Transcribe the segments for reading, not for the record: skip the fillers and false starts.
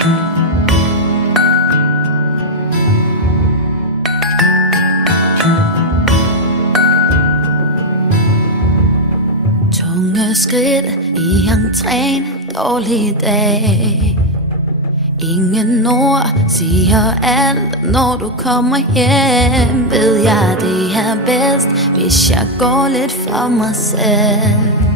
Tunge skridt i entréen, dårlig dag. Ingen ord siger alt, når du kommer hjem. Ved jeg, det er bedst, hvis jeg går lidt for mig selv.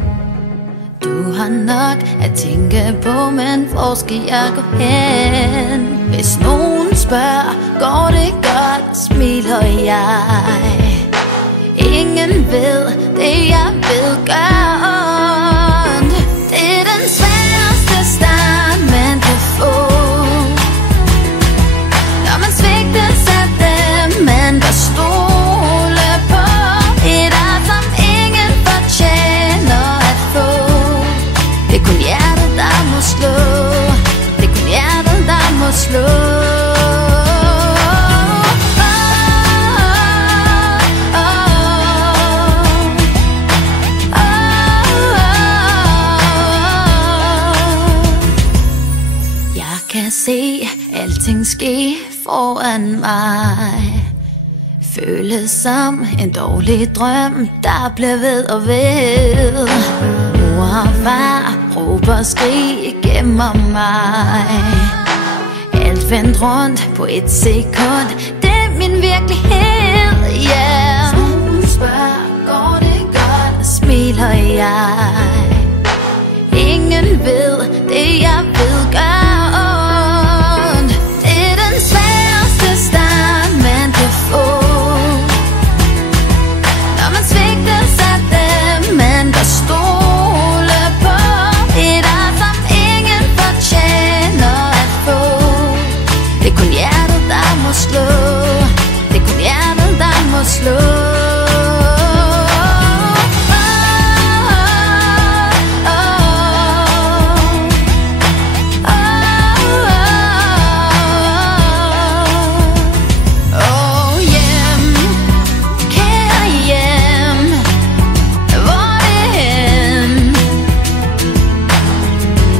Du har nok at tænke på, men hvor skal jeg gå hen? Hvis nogen spørger, går det godt, smiler jeg. Ingen ved det, jeg ved godt. Det er den sværeste start, man kan få, når man svigtes af dem, man bør stole på. Et ar, som ingen fortjener at få. Det er kun hjertet, der må slå. Det er kun hjertet, der må slå. Jeg se alting ske foran mig. Føles som en dårlig drøm, der bliver ved og ved. Mor og far råber og skrig gemmer mig. Alt vendt rundt på et sekund, det er min virkelighed, yeah. Solen spørger, går det godt, smiler jeg. Ingen ved det, jeg ved godt.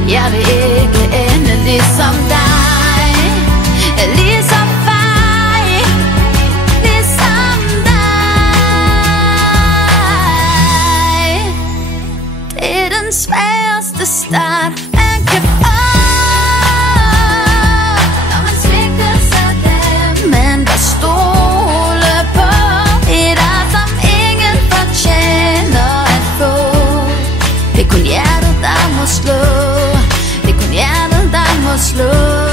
Jeg vil ikke ende ligesom dig, ligesom dig, ligesom dig. Det er den sværeste start, man kan få, når man svigtes af dem, man bør stole på. Et ar, som ingen fortjener at få. Det er kun hjertet, der må slå. Det er kun hjertet, der må slå.